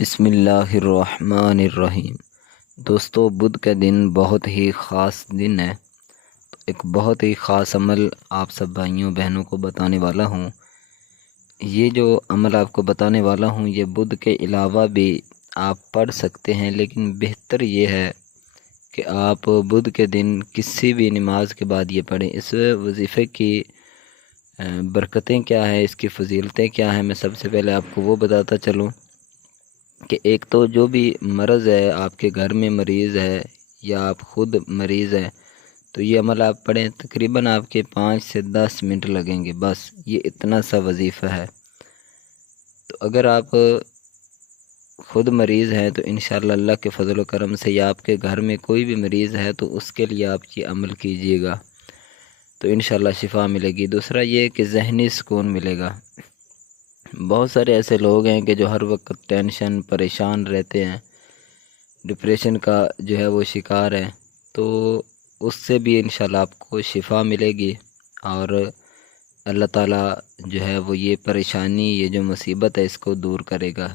بسم اللہ الرحمن الرحیم۔ دوستو، بدھ کا دن بہت ہی خاص دن ہے۔ ایک بہت ہی خاص عمل آپ سب بھائیوں بہنوں کو بتانے والا ہوں۔ یہ جو عمل آپ کو بتانے والا ہوں یہ بدھ کے علاوہ بھی آپ پڑھ سکتے ہیں، لیکن بہتر یہ ہے کہ آپ بدھ کے دن کسی بھی نماز کے بعد یہ پڑھیں۔ اس وظیفے کی برکتیں کیا ہیں، اس کی فضیلتیں کیا ہیں، میں سب سے پہلے آپ کو وہ بتاتا چلوں کہ ایک تو جو بھی مرض ہے، آپ کے گھر میں مریض ہے یا آپ خود مریض ہیں، تو یہ عمل آپ پڑھیں، تقریباً آپ کے 5 سے 10 منٹ لگیں گے، بس یہ اتنا سا وظیفہ ہے۔ تو اگر آپ خود مریض ہیں تو انشاءاللہ اللہ کے فضل و کرم سے، یا آپ کے گھر میں کوئی بھی مریض ہے تو اس کے لیے آپ یہ عمل کیجئے گا تو انشاءاللہ شفا ملے گی۔ دوسرا یہ کہ ذہنی سکون ملے گا۔ بہت سارے ایسے لوگ ہیں کہ جو ہر وقت ٹینشن پریشان رہتے ہیں، ڈپریشن کا جو ہے وہ شکار ہیں، تو اس سے بھی انشاءاللہ آپ کو شفا ملے گی، اور اللہ تعالیٰ جو ہے وہ یہ پریشانی، یہ جو مصیبت ہے، اس کو دور کرے گا۔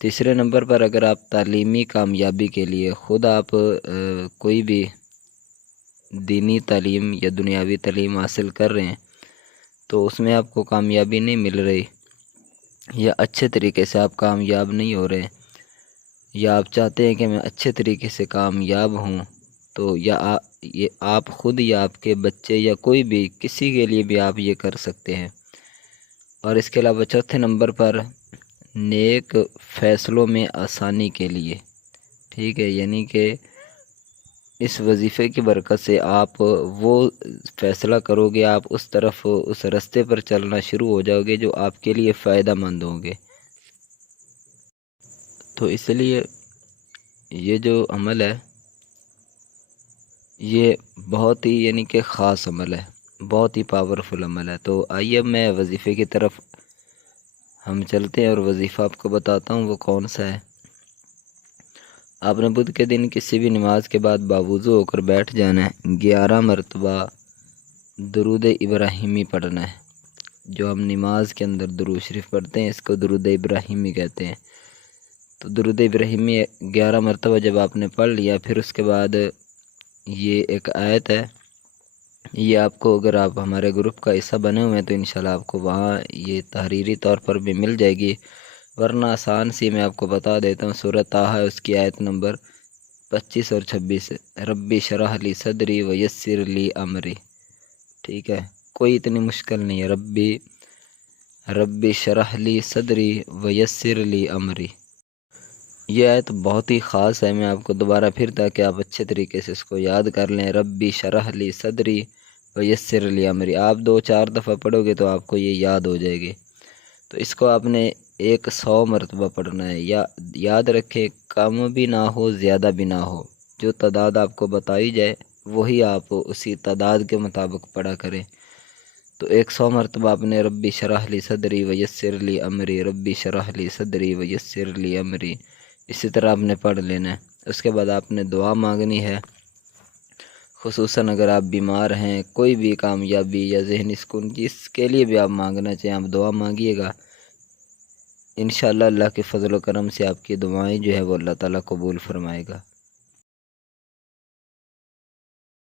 تیسرے نمبر پر اگر آپ تعلیمی کامیابی کے لیے خود آپ کوئی بھی دینی تعلیم یا دنیاوی تعلیم حاصل کر رہے ہیں تو اس میں آپ کو کامیابی نہیں مل رہی، یا اچھے طریقے سے آپ کامیاب نہیں ہو رہے، یا آپ چاہتے ہیں کہ میں اچھے طریقے سے کامیاب ہوں، تو یہ آپ خود یا آپ کے بچے یا کوئی بھی، کسی کے لیے بھی آپ یہ کر سکتے ہیں۔ اور اس کے علاوہ چوتھے نمبر پر نیک فیصلوں میں آسانی کے لیے، ٹھیک ہے، یعنی کہ اس وظیفے کی برکت سے آپ وہ فیصلہ کرو گے، آپ اس طرف اس رستے پر چلنا شروع ہو جاؤ گے جو آپ کے لیے فائدہ مند ہوں گے۔ تو اس لیے یہ جو عمل ہے یہ بہت ہی یعنی کہ خاص عمل ہے، بہت ہی پاورفل عمل ہے۔ تو آئیے اب میں وظیفے کی طرف ہم چلتے ہیں، اور وظیفہ آپ کو بتاتا ہوں وہ کون سا ہے۔ آپ نے بدھ کے دن کسی بھی نماز کے بعد باوضو ہو کر بیٹھ جانا ہے، 11 مرتبہ درود ابراہیمی پڑھنا ہے۔ جو ہم نماز کے اندر درود شریف پڑھتے ہیں اس کو درود ابراہیمی کہتے ہیں۔ تو درود ابراہیمی 11 مرتبہ جب آپ نے پڑھ لیا، پھر اس کے بعد یہ ایک آیت ہے، یہ آپ کو اگر آپ ہمارے گروپ کا حصہ بنے ہوئے ہیں تو انشاءاللہ آپ کو وہاں یہ تحریری طور پر بھی مل جائے گی، ورنہ آسان سی میں آپ کو بتا دیتا ہوں۔ سورۃ طٰہٰ ہے، اس کی آیت نمبر 25 اور 26، ربی شرح لی صدری ویسر لی امری، ٹھیک ہے، کوئی اتنی مشکل نہیں ہے، ربی شرح لی صدری ویسر لی امری۔ یہ آیت بہت ہی خاص ہے، میں آپ کو دوبارہ پھر تاکہ آپ اچھے طریقے سے اس کو یاد کر لیں، ربی شرح لی صدری ویسر لی امری۔ آپ 2-4 دفعہ پڑھو گے تو آپ کو یہ یاد ہو جائے گی۔ تو اس کو آپ نے 100 مرتبہ پڑھنا ہے، یا یاد رکھیں کم بھی نہ ہو زیادہ بھی نہ ہو، جو تعداد آپ کو بتائی جائے وہی آپ اسی تعداد کے مطابق پڑھا کریں۔ تو 100 مرتبہ آپ نے ربی شرح لی صدری ویسر لی امری، ربی شرح لی صدری ویسر لی امری، اسی طرح آپ نے پڑھ لینا ہے۔ اس کے بعد آپ نے دعا مانگنی ہے، خصوصاً اگر آپ بیمار ہیں، کوئی بھی کامیابی یا ذہنی سکون جس کے لیے بھی آپ مانگنا چاہیں آپ دعا مانگیے گا، انشاءاللہ اللہ کے فضل و کرم سے آپ کی دعائیں جو ہے وہ اللہ تعالیٰ قبول فرمائے گا۔